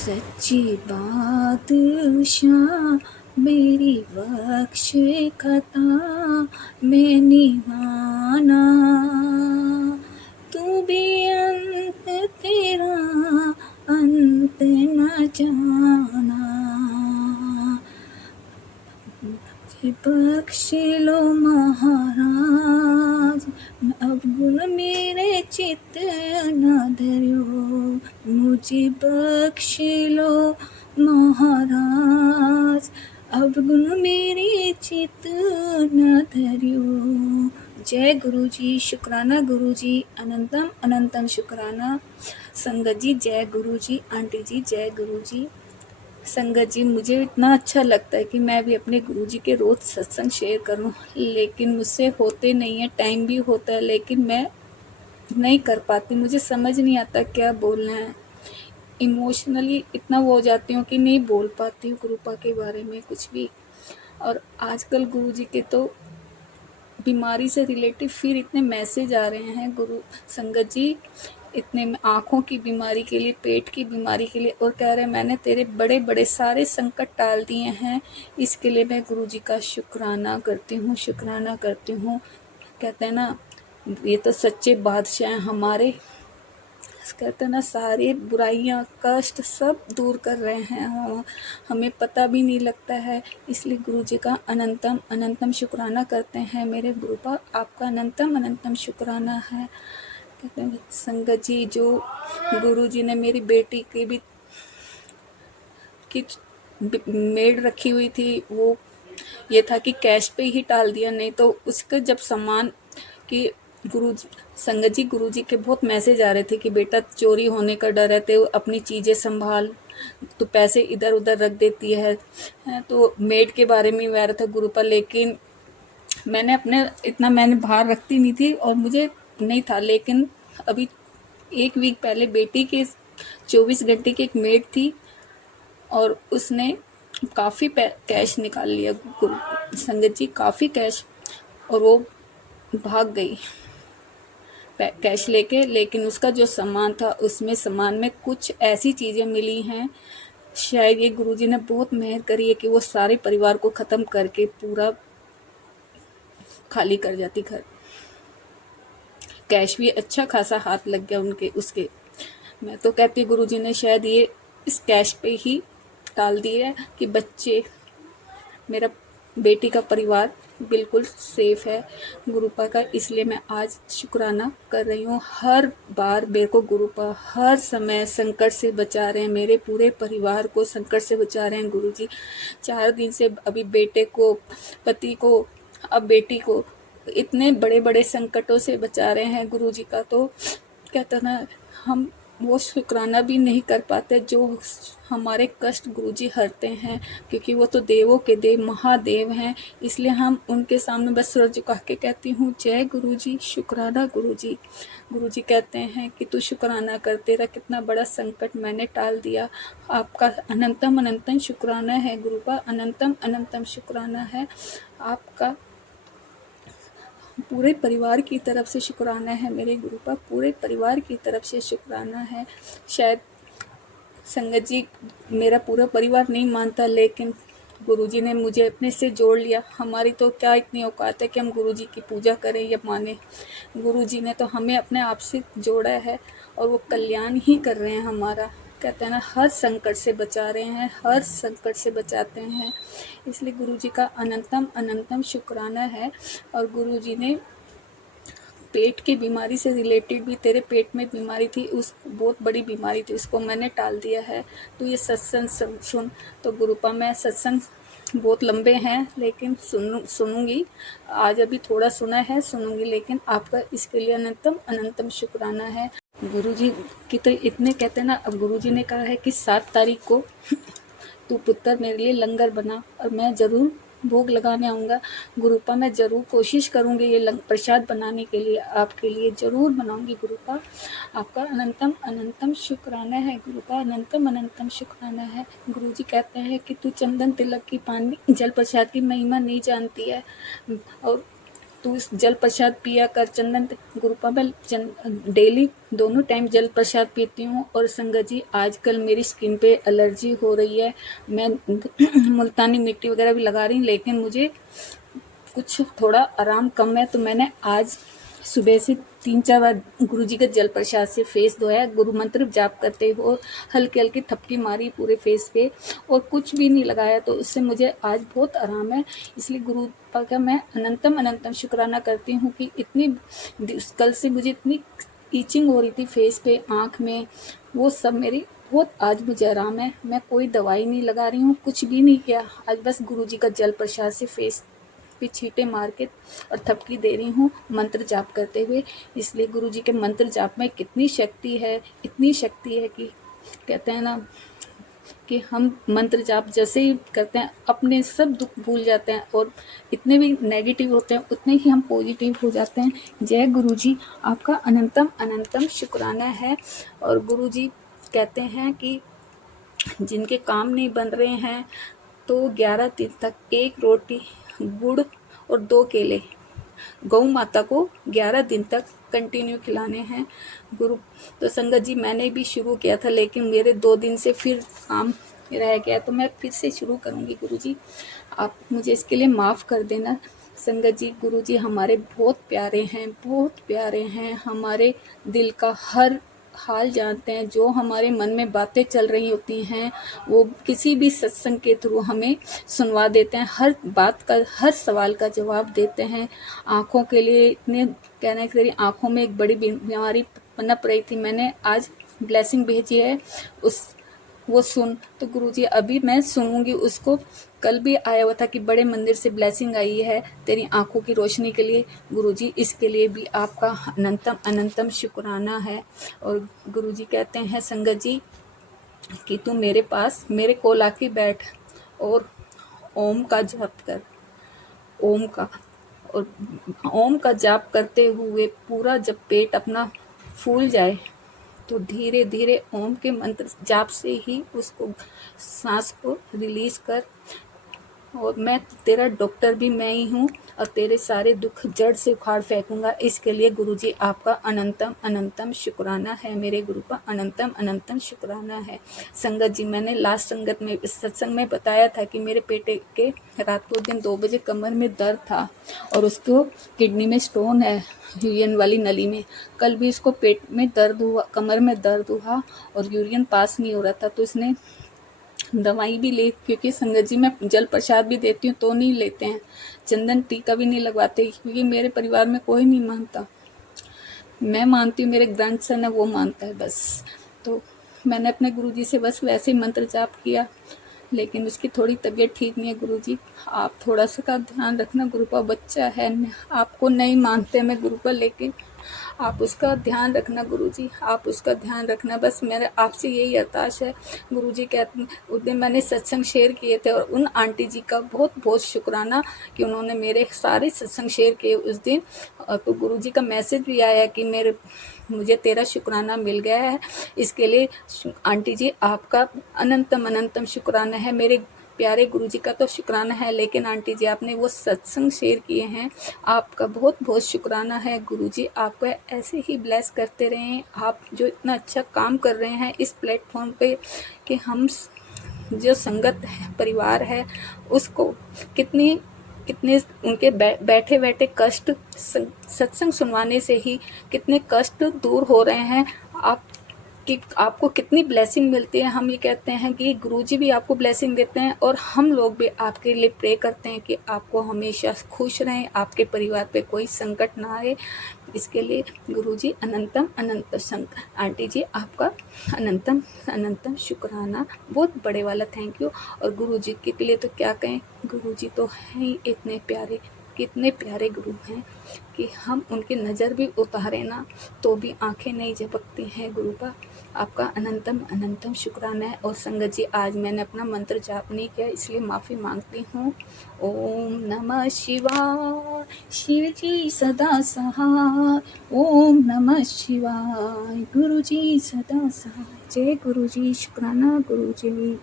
सच्ची बादशाह मेरी बख्श खता मैं निभाना। तू भी अंत तेरा अंत न जाना। मुझे बख्श लो महाराज अवगुण मेरे चित्त न धरियो। मुझे बख्श लो महाराज अवगुण मेरे चित्त न धरियो। जय गुरु जी, शुक्राना गुरु जी, अनंतम अनंतम शुक्राना। संगत जी जय गुरु जी, आंटी जी जय गुरु जी। संगत जी मुझे इतना अच्छा लगता है कि मैं भी अपने गुरुजी के रोज़ सत्संग शेयर करूं, लेकिन मुझसे होते नहीं है। टाइम भी होता है लेकिन मैं नहीं कर पाती। मुझे समझ नहीं आता क्या बोलना है। इमोशनली इतना वो हो जाती हूँ कि नहीं बोल पाती हूँ गुरुपा के बारे में कुछ भी। और आजकल गुरुजी के तो बीमारी से रिलेटेड फिर इतने मैसेज आ रहे हैं गुरु संगत जी, इतने आँखों की बीमारी के लिए, पेट की बीमारी के लिए, और कह रहे हैं मैंने तेरे बड़े बड़े सारे संकट टाल दिए हैं। इसके लिए मैं गुरुजी का शुक्राना करती हूँ, शुक्राना करती हूँ। कहते हैं ना ये तो सच्चे बादशाह हैं हमारे। कहते हैं ना सारी बुराइयां कष्ट सब दूर कर रहे हैं, हमें पता भी नहीं लगता है। इसलिए गुरु जी का अनंतम अनंतम शुक्राना करते हैं। मेरे गुरुपा आपका अनंतम अनंतम शुक्राना है। कहते हैं संगत जी जो गुरु जी ने मेरी बेटी की भी की मेड रखी हुई थी, वो ये था कि कैश पे ही टाल दिया, नहीं तो उसका जब सामान की गुरु संगत जी गुरु जी के बहुत मैसेज आ रहे थे कि बेटा चोरी होने का डर है, तो अपनी चीज़ें संभाल, तो पैसे इधर उधर रख देती है। तो मेड के बारे में आ रहा था गुरु पर, लेकिन मैंने अपने इतना मैंने बाहर रखती नहीं थी और मुझे नहीं था। लेकिन अभी 1 वीक पहले बेटी के 24 घंटे की एक मेड थी और उसने काफ़ी कैश निकाल लिया गुरु संगत जी, काफ़ी कैश, और वो भाग गई कैश लेके। लेकिन उसका जो सामान था उसमें सामान में कुछ ऐसी चीज़ें मिली हैं, शायद ये गुरुजी ने बहुत मेहर करी है कि वो सारे परिवार को ख़त्म करके पूरा खाली कर जाती घर। कैश भी अच्छा खासा हाथ लग गया उनके उसके। मैं तो कहती गुरुजी ने शायद ये इस कैश पे ही टाल दिया कि बच्चे, मेरा बेटी का परिवार बिल्कुल सेफ है गुरुपा का। इसलिए मैं आज शुक्राना कर रही हूँ। हर बार मेरे को गुरुपा हर समय संकट से बचा रहे हैं, मेरे पूरे परिवार को संकट से बचा रहे हैं गुरुजी। 4 दिन से अभी बेटे को, पति को, अब बेटी को इतने बड़े बड़े संकटों से बचा रहे हैं गुरुजी का। तो कहता ना हम वो शुक्राना भी नहीं कर पाते जो हमारे कष्ट गुरुजी हरते हैं, क्योंकि वो तो देवों के देव महादेव हैं। इसलिए हम उनके सामने बस सिर झुका के कहती हूँ जय गुरुजी, शुक्राना गुरुजी। गुरुजी कहते हैं कि तू शुक्राना कर, तेरा कितना बड़ा संकट मैंने टाल दिया। आपका अनंतम अनंतम शुक्राना है गुरु का, अनंतम अनंतम शुक्राना है आपका। पूरे परिवार की तरफ से शुक्राना है मेरे गुरु का, पूरे परिवार की तरफ से शुक्राना है। शायद संगत जी मेरा पूरा परिवार नहीं मानता, लेकिन गुरुजी ने मुझे अपने से जोड़ लिया। हमारी तो क्या इतनी औकात है कि हम गुरुजी की पूजा करें या माने। गुरुजी ने तो हमें अपने आप से जोड़ा है और वो कल्याण ही कर रहे हैं हमारा। कहते हैं ना हर संकट से बचा रहे हैं, हर संकट से बचाते हैं। इसलिए गुरुजी का अनंतम अनंतम शुक्राना है। और गुरुजी ने पेट की बीमारी से रिलेटेड भी, तेरे पेट में बीमारी थी, उस बहुत बड़ी बीमारी थी, उसको मैंने टाल दिया है। तो ये सत्संग सुन। तो गुरुपा मैं सत्संग बहुत लंबे हैं लेकिन सुनूंगी। आज अभी थोड़ा सुना है, सुनूंगी, लेकिन आपका इसके लिए अनंतम अनंतम शुक्राना है। गुरुजी की तो इतने कहते हैं ना। अब गुरुजी ने कहा है कि 7 तारीख को तू पुत्र मेरे लिए लंगर बना, और मैं ज़रूर भोग लगाने आऊँगा गुरुपा। मैं ज़रूर कोशिश करूँगी ये प्रसाद बनाने के लिए, आपके लिए ज़रूर बनाऊँगी गुरुपा। आपका अनंतम अनंतम शुक्राना है गुरुपा, अनंतम अनंतम शुक्राना है। गुरुजी कहते हैं कि तू चंदन तिलक की पानी जल प्रसाद की महिमा नहीं जानती है, और तू इस जल प्रसाद पिया कर चंदन। गुरुपा मैं डेली दोनों टाइम जल प्रसाद पीती हूँ। और संगत जी आजकल मेरी स्किन पे एलर्जी हो रही है। मैं मुल्तानी मिट्टी वगैरह भी लगा रही हूँ, लेकिन मुझे कुछ थोड़ा आराम कम है। तो मैंने आज सुबह से 3-4 बार गुरु जी के जल प्रसाद से फेस धोया, गुरु मंत्र जाप करते हुए, और हल्की हल्की थपकी मारी पूरे फेस पे, और कुछ भी नहीं लगाया। तो उससे मुझे आज बहुत आराम है। इसलिए गुरु का मैं अनंतम अनंतम शुक्राना करती हूँ कि इतनी कल से मुझे इतनी ईचिंग हो रही थी फेस पे, आँख में, वो सब मेरी बहुत आज मुझे आराम है। मैं कोई दवाई नहीं लगा रही हूँ, कुछ भी नहीं किया। आज बस गुरु जी का जल प्रसाद से फेस पे छींटे मार के और थपकी दे रही हूँ मंत्र जाप करते हुए। इसलिए गुरु जी के मंत्र जाप में कितनी शक्ति है, इतनी शक्ति है कि कहते हैं ना कि हम मंत्र जाप जैसे ही करते हैं अपने सब दुख भूल जाते हैं, और इतने भी नेगेटिव होते हैं उतने ही हम पॉजिटिव हो जाते हैं। जय गुरु जी, आपका अनंतम अनंतम शुक्राना है। और गुरु जी कहते हैं कि जिनके काम नहीं बन रहे हैं तो 11 दिन तक 1 रोटी, गुड़ और 2 केले गौ माता को 11 दिन तक कंटिन्यू खिलाने हैं गुरु। तो संगत जी मैंने भी शुरू किया था, लेकिन मेरे 2 दिन से फिर काम रह गया, तो मैं फिर से शुरू करूँगी। गुरु जी आप मुझे इसके लिए माफ़ कर देना। संगत जी गुरु जी हमारे बहुत प्यारे हैं, बहुत प्यारे हैं। हमारे दिल का हर हाल जानते हैं। जो हमारे मन में बातें चल रही होती हैं वो किसी भी सत्संग के थ्रू हमें सुनवा देते हैं। हर बात का, हर सवाल का जवाब देते हैं। आँखों के लिए इतने कहने के लिए आँखों में एक बड़ी बीमारी पनप रही थी, मैंने आज ब्लेसिंग भेजी है उस वो सुन। तो गुरुजी अभी मैं सुनूंगी उसको। कल भी आया हुआ था कि बड़े मंदिर से ब्लेसिंग आई है तेरी आंखों की रोशनी के लिए। गुरुजी इसके लिए भी आपका अनंतम अनंतम शुक्राना है। और गुरुजी कहते हैं संगत जी कि तू मेरे पास मेरे कोल आके बैठ और ओम का जाप कर। ओम का और ओम का जाप करते हुए पूरा जब पेट अपना फूल जाए तो धीरे धीरे ओम के मंत्र जाप से ही उसको सांस को रिलीज कर। और मैं तेरा डॉक्टर भी मैं ही हूँ, और तेरे सारे दुख जड़ से उखाड़ फेंकूंगा। इसके लिए गुरुजी आपका अनंतम अनंतम शुक्राना है। मेरे गुरु का अनंतम अनंतम शुक्राना है। संगत जी मैंने लास्ट संगत में इस सत्संग में बताया था कि मेरे बेटे के रात को दिन 2 बजे कमर में दर्द था, और उसको किडनी में स्टोन है, यूरियन वाली नली में। कल भी इसको पेट में दर्द हुआ, कमर में दर्द हुआ, और यूरियन पास नहीं हो रहा था। तो इसने दवाई भी ले, क्योंकि संगत जी मैं जल प्रसाद भी देती हूँ तो नहीं लेते हैं, चंदन टीका भी नहीं लगवाते, क्योंकि मेरे परिवार में कोई नहीं मानता। मैं मानती हूँ, मेरे ग्रैंडसन है वो मानता है बस। तो मैंने अपने गुरुजी से बस वैसे ही मंत्र जाप किया, लेकिन उसकी थोड़ी तबीयत ठीक नहीं है। गुरुजी आप थोड़ा सा का ध्यान रखना। गुरुपा बच्चा है, आपको नहीं मानते मैं गुरुपा, लेकिन आप उसका ध्यान रखना गुरुजी, आप उसका ध्यान रखना। बस मेरे आपसे यही अरदास है। गुरुजी कहते उस दिन मैंने सत्संग शेयर किए थे, और उन आंटी जी का बहुत बहुत शुक्राना कि उन्होंने मेरे सारे सत्संग शेयर किए उस दिन। तो गुरुजी का मैसेज भी आया कि मुझे तेरा शुक्राना मिल गया है। इसके लिए आंटी जी आपका अनंतम अनंतम शुक्राना है। मेरे प्यारे गुरुजी का तो शुक्राना है, लेकिन आंटी जी आपने वो सत्संग शेयर किए हैं, आपका बहुत बहुत शुक्राना है। गुरुजी आपको ऐसे ही ब्लेस करते रहें। आप जो इतना अच्छा काम कर रहे हैं इस प्लेटफॉर्म पे, कि हम जो संगत है, परिवार है, उसको कितने उनके बैठे बैठे कष्ट सत्संग सुनवाने से ही कितने कष्ट दूर हो रहे हैं। आपको कितनी ब्लेसिंग मिलती है। हम ये कहते हैं कि गुरुजी भी आपको ब्लेसिंग देते हैं, और हम लोग भी आपके लिए प्रे करते हैं कि आपको हमेशा खुश रहें, आपके परिवार पे कोई संकट ना आए। इसके लिए गुरुजी अनंतम अनंत आंटी जी आपका अनंतम अनंतम शुक्राना, बहुत बड़े वाला थैंक यू। और गुरुजी के लिए तो क्या कहें, गुरुजी तो हैं ही इतने प्यारे, कितने प्यारे गुरु हैं कि हम उनकी नज़र भी उतारे ना तो भी आंखें नहीं झपकती हैं। गुरु का आपका अनंतम अनंतम शुक्राना है। और संगत जी आज मैंने अपना मंत्र जाप नहीं किया, इसलिए माफ़ी मांगती हूँ। ओम नमः शिवाय, शिव जी सदा सहाय। ओम नमः शिवाय, गुरु जी सदा सहाय। जय गुरु जी, शुक्राना गुरु जी।